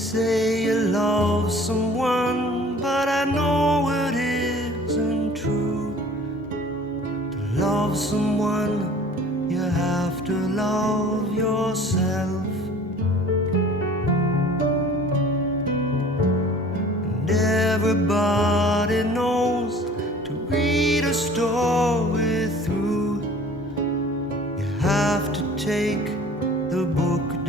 say you love someone, but I know it isn't true. To love someone, you have to love yourself. And everybody knows to read a story through, you have to take the book